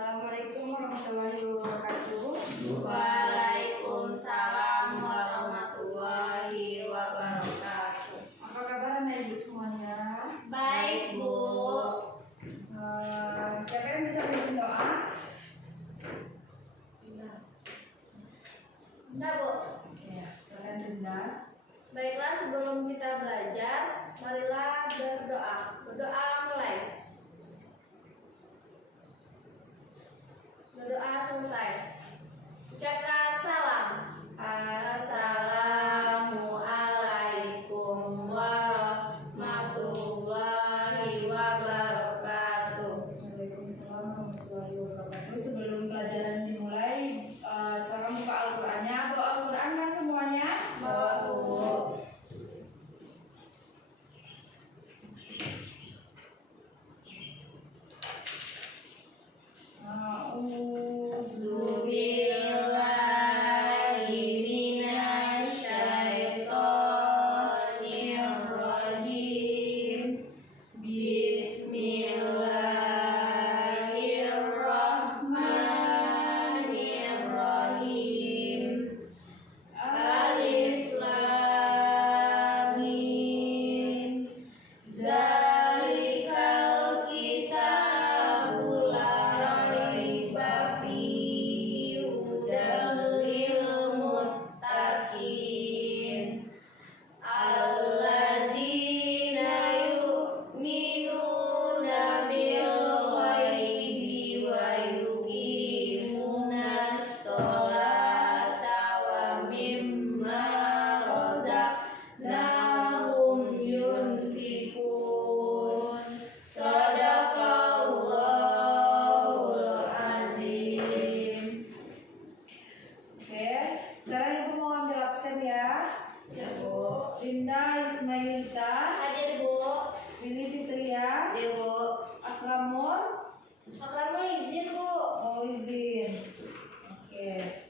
Assalamualaikum warahmatullahi wabarakatuh. Waalaikumsalam warahmatullahi wabarakatuh. Apa kabar anak ibu semuanya? Baik, Bu. Siapa yang bisa bikin doa? Enggak, Bu. Ya, silakan Dinda. Baiklah, sebelum kita belajar, marilah berdoa. Berdoa mulai. Berdoa selesai. Ucapkan salam. Assalamualaikum warahmatullahi wabarakatuh. Waalaikumsalam warahmatullahi wabarakatuh. Sebelum pelajaran dimulai, silakan buka Al-Qur'annya. Bawa Al-Qur'an kan semuanya? Bawa, Bu. Linda Ismailita, Hadir, Bu. Lili Fitria, Hadir, Bu. Akramul, Akramul izin, Bu. oh izin. Oke.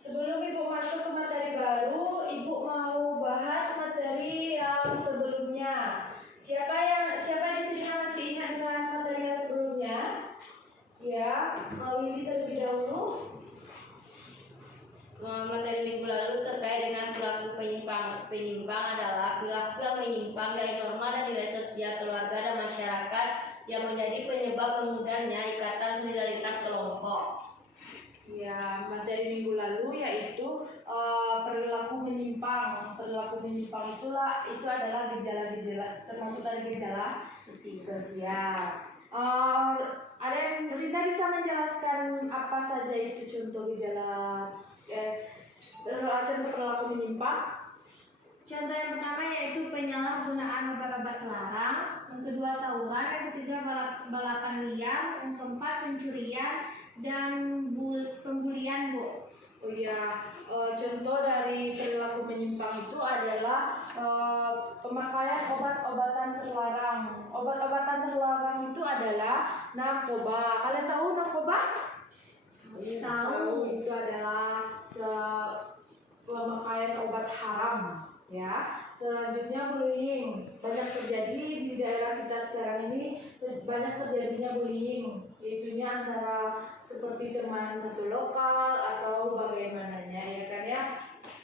Sebelum Ibu masuk ke materi baru, Ibu mau bahas materi yang sebelumnya. Siapa di sini masih ingat dengan materi yang sebelumnya? Ya, mau Lili terlebih dahulu. Materi minggu lalu terkait dengan perilaku penyimpang adalah perilaku yang menyimpang dari norma dan nilai sosial keluarga dan masyarakat yang menjadi penyebab memudahnya ikatan solidaritas kelompok. Ya, materi minggu lalu yaitu perilaku menyimpang. Perilaku menyimpang itu adalah gejala-gejala, termasuk dari gejala sosial. Ada yang Rina bisa menjelaskan apa saja itu contoh gejala contoh perilaku menyimpang? Contoh yang pertama yaitu penyalahgunaan obat-obat terlarang, yang kedua tawuran, yang ketiga balapan liar, yang keempat pencurian dan pembulian, Bu. Oh iya, contoh dari perilaku menyimpang itu adalah pemakaian obat-obatan terlarang. Obat-obatan terlarang itu adalah narkoba. Kalian tahu narkoba? Tahu. Itu adalah pemakaian obat haram. Ya, selanjutnya bullying. Banyak terjadi di daerah kita sekarang ini, banyak terjadinya bullying. Itunya antara seperti teman satu lokal atau bagaimananya, ya kan ya.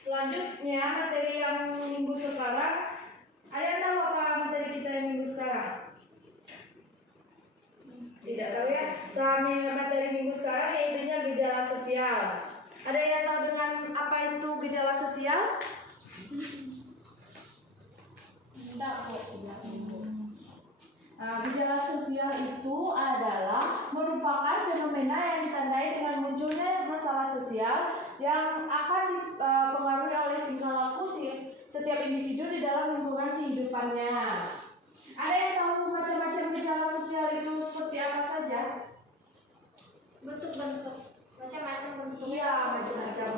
Selanjutnya materi yang minggu sekarang, ada yang tahu apa materi kita yang minggu sekarang? Tidak tahu ya. Materi minggu sekarang yaitunya gejala sosial. Ada yang tahu dengan apa itu gejala sosial? Gejala sosial itu adalah merupakan fenomena yang ditandai dengan munculnya masalah sosial yang akan dipengaruhi oleh tingkah laku setiap individu di dalam lingkungan kehidupannya. Ada yang tahu macam-macam gejala sosial itu seperti apa saja? Bentuk-bentuk, macam-macam bentuk. Iya, macam-macam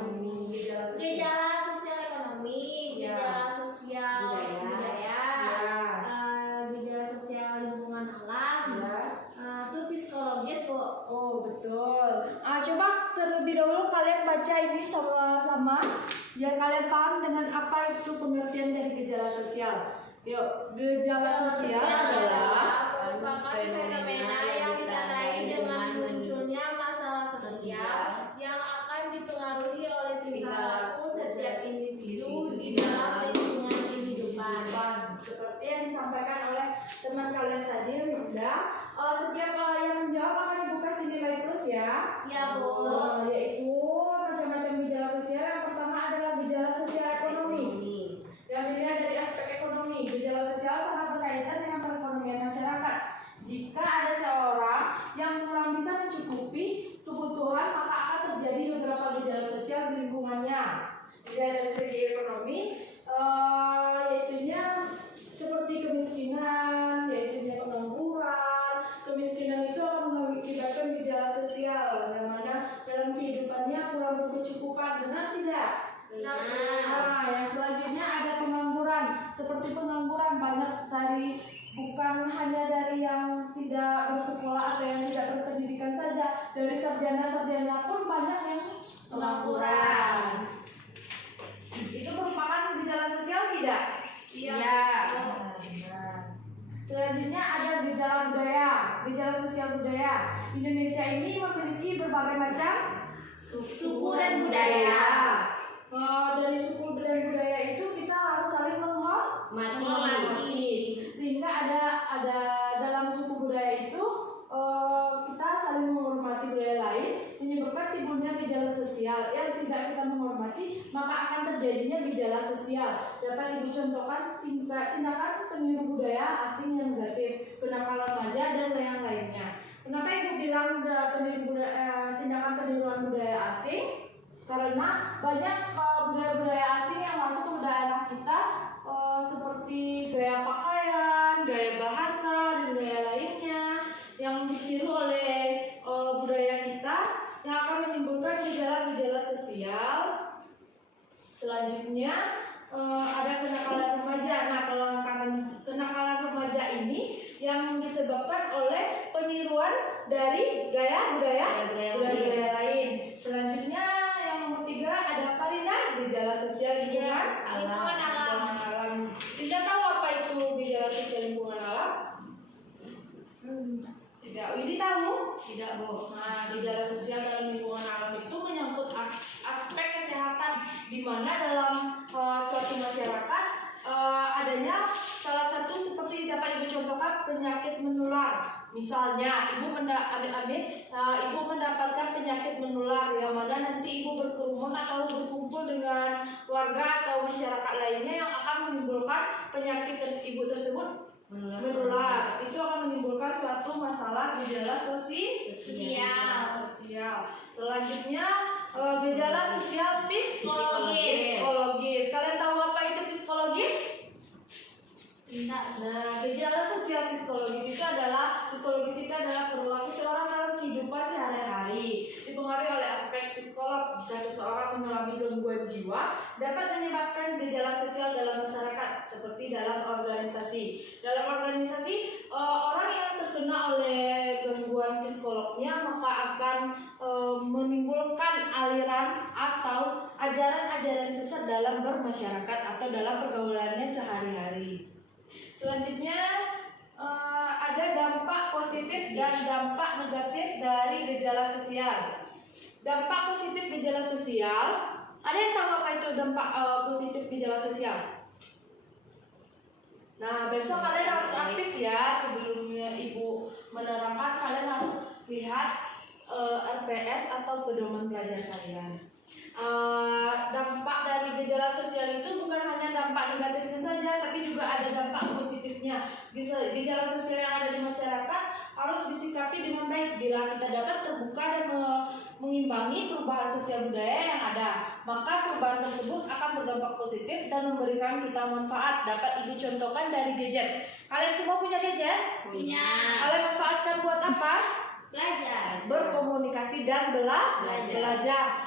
gejala sosial. Gejala sosial ekonomi, Ya. gejala sosial budaya, gejala sosial lingkungan alam, Ya. itu psikologis, Bu. Oh betul. Coba terlebih dahulu kalian baca ini sama bersama biar kalian paham dengan apa itu pengertian dari gejala sosial. Yuk, gejala sosial adalah fenomena yang ditandai dengan munculnya masalah sosial yang akan dipengaruhi oleh tingkah laku setiap individu di dalam lingkungan kehidupan. Seperti yang disampaikan oleh teman kalian tadi, Winda, setiap yang menjawab akan ibu kasih nilai plus ya. Ya, Bu. Yaitu macam-macam gejala sosial. Yang pertama adalah gejala sosial ekonomi. Yang dilihat dari aspek ekonomi, gejala sosial sangat berkaitan dengan perekonomian masyarakat. Jika ada seorang yang kurang bisa mencukupi kebutuhan, maka akan terjadi beberapa gejala sosial di lingkungannya. Jadi dari segi ekonomi, yaitunya seperti kemiskinan, yaitunya pengangguran. Kemiskinan itu akan mengakibatkan gejala sosial, yang mana dalam kehidupannya kurang berkecukupan, benar tidak? Nah, yang selanjutnya ada pengangguran. Seperti pengangguran banyak dari bukan hanya dari yang tidak bersekolah atau yang tidak berpendidikan saja, dari sarjana-sarjana pun banyak yang pengangguran. Itu merupakan gejala sosial tidak? Iya. Selanjutnya ada gejala budaya, gejala sosial budaya. Indonesia ini memiliki berbagai macam Suku dan budaya. Dari suku dan budaya itu kita harus saling menghormati. Sehingga ada dalam suku budaya itu kita saling menghormati budaya lain, menyebabkan timbulnya gejala sosial. Yang tidak kita menghormati, maka akan terjadinya gejala sosial. Dapat ibu contohkan tindakan peniru budaya asing yang negatif, kenakalan remaja dan yang lainnya. Kenapa ibu bilang tindakan peniruan budaya asing? Karena banyak budaya-budaya asing yang masuk ke daerah kita, seperti gaya pakaian, gaya bahasa, dan gaya lainnya yang ditiru oleh budaya kita, yang akan menimbulkan gejala-gejala sosial. Selanjutnya ada kenakalan remaja. Nah, kalau kenakalan remaja ini yang disebabkan oleh peniruan dari gaya budaya lain. Selanjutnya yang nomor 3 ada apa, Rina? Gejala sosial lingkungan alam. Tidak tahu apa itu gejala sosial lingkungan alam? Tidak. Ini tahu? Tidak, Bu. Nah, gejala sosial dalam lingkungan alam itu menyangkut aspek kesehatan, di mana dalam suatu masyarakat adanya salah satu seperti dapat ibu contohkan penyakit menular. Misalnya ibu mendapatkan penyakit menular, yang mana nanti ibu berkerumun atau berkumpul dengan warga atau masyarakat lainnya yang akan menimbulkan penyakit ibu tersebut menular. Itu akan menimbulkan suatu masalah gejala sosial. Selanjutnya gejala sosial psikologis. Kalian tahu apa itu psikologis? Nah, gejala sosial psikologis itu adalah perilaku seorang dalam kehidupan sehari-hari, dipengaruhi oleh aspek psikolog. Jika seseorang mengalami gangguan jiwa, dapat menyebabkan gejala sosial dalam masyarakat, seperti dalam organisasi. Dalam organisasi, orang yang terkena oleh gangguan psikolognya maka akan menimbulkan aliran atau ajaran-ajaran sesat dalam bermasyarakat atau dalam pergaulannya sehari-hari. Selanjutnya ada dampak positif dan dampak negatif dari gejala sosial. Dampak positif gejala sosial, ada yang tahu apa itu dampak positif gejala sosial? Nah, besok kalian harus aktif ya. Sebelumnya ibu menerangkan, kalian harus lihat RPS atau pedoman belajar kalian. Dampak dari gejala sosial itu bukan hanya dampak negatifnya saja, tapi juga ada dampak positifnya. Gejala sosial yang ada di masyarakat harus disikapi dengan baik. Bila kita dapat terbuka dan mengimbangi perubahan sosial budaya yang ada, maka perubahan tersebut akan berdampak positif dan memberikan kita manfaat. Dapat ibu contohkan dari gadget. Kalian semua punya gadget? Punya. Kalian manfaatkan buat apa? Belajar. Berkomunikasi dan belajar.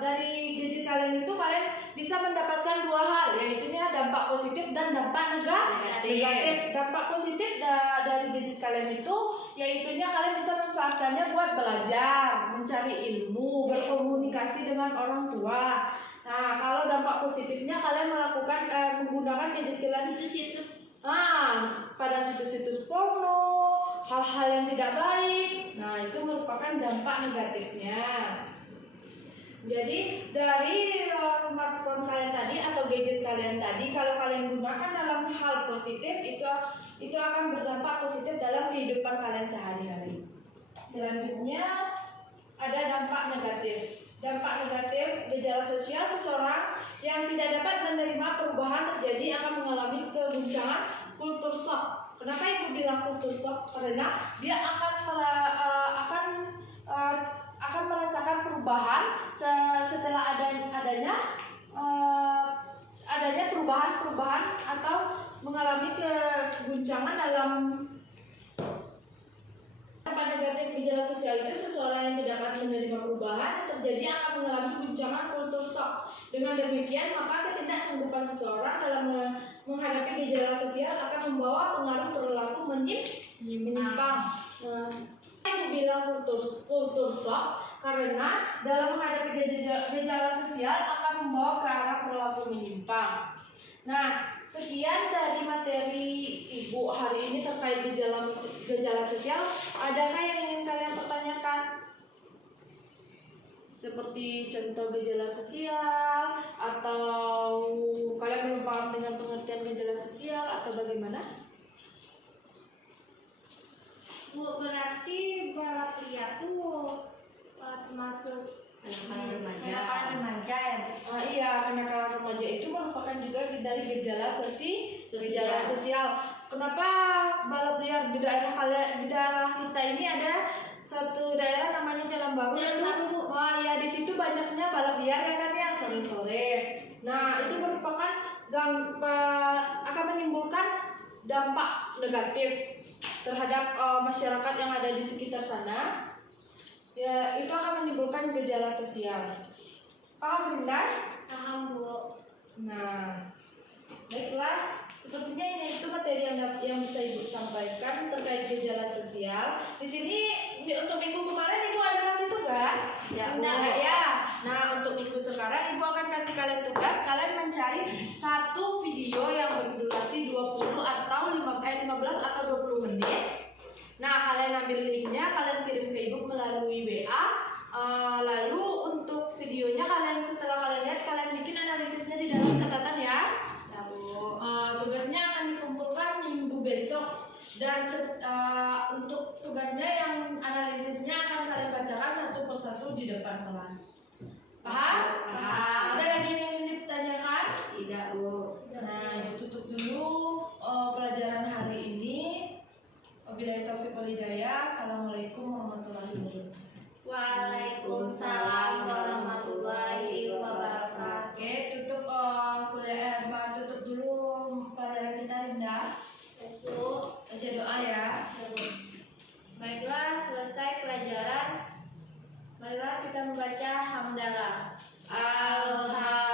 Dari gadget kalian itu kalian bisa mendapatkan dua hal, yaitu dampak positif dan dampak negatif. Dampak positif dari gadget kalian itu yaitunya kalian bisa manfaatkannya buat belajar, mencari ilmu, berkomunikasi dengan orang tua. Nah, kalau dampak positifnya kalian menggunakan gadget kalian Itu situs pada situs-situs porno, hal-hal yang tidak baik. Nah, itu merupakan dampak negatifnya. Jadi dari smartphone kalian tadi atau gadget kalian tadi, kalau kalian gunakan dalam hal positif, itu akan berdampak positif dalam kehidupan kalian sehari-hari. Selanjutnya ada dampak negatif. Dampak negatif, gejala sosial seseorang yang tidak dapat menerima perubahan terjadi akan mengalami keguncangan kultur shock. Kenapa ibu bilang kultur shock? Karena dia akan merasakan perubahan setelah adanya perubahan atau mengalami keguncangan dalam dampak negatif gejala sosial itu. Seseorang yang tidak dapat menerima perubahan terjadi akan mengalami guncangan kultur shock. Dengan demikian, maka ketidaksanggupan seseorang dalam menghadapi gejala sosial akan membawa pengaruh perilaku menyimpang. Ibu bilang kultur shock karena dalam menghadapi gejala sosial akan membawa ke arah perilaku menyimpang. Nah, sekian dari materi Ibu hari ini terkait gejala sosial. Adakah yang ingin kalian pertanyakan? Seperti contoh gejala sosial, atau kalian belum paham dengan pengertian gejala sosial, atau bagaimana? Bu, berarti balap liar tuh termasuk kenakalan remaja ya? Iya, kenakalan remaja itu merupakan juga dari gejala sosial. Kenapa balap liar di daerah kita ini ada satu daerah namanya Jalan Baru? Ya di situ banyaknya balap liar ya kan ya, sore-sore. Nah, itu merupakan akan menimbulkan dampak negatif terhadap masyarakat yang ada di sekitar sana. Ya, itu akan menimbulkan gejala sosial. Paham, Bunda? Paham, Bu. Nah, baiklah. Sepertinya ini itu materi yang bisa Ibu sampaikan terkait gejala sosial. Di sini untuk minggu kemarin Ibu ada kasih tugas? Enggak, ya. Nah, untuk minggu sekarang Ibu akan kasih kalian tugas. Kalian mencari satu video yang berdurasi 20 atau 15 atau 20 menit. Nah, kalian ambil linknya, kalian kirim ke Ibu melalui WA. Lalu untuk videonya setelah kalian lihat, kalian bikin analisisnya di dalam catatan ya. Tugasnya akan dikumpulkan minggu besok, dan untuk tugasnya yang analisisnya akan kalian bacakan satu persatu di depan kelas. Paham? Ada lagi yang ingin ditanyakan? Tidak, Bu. Nah, ditutup dulu pelajaran hari ini. Wabillahi taufiq wal hidayah. Assalamualaikum warahmatullahi wabarakatuh. Waalaikumsalam warahmatullahi wabarakatuh. Oke, tutup tutup dulu pelajaran kita, Linda. Baca doa ya. Baiklah, selesai pelajaran. Marilah kita membaca hamdalah. Alhamdulillah.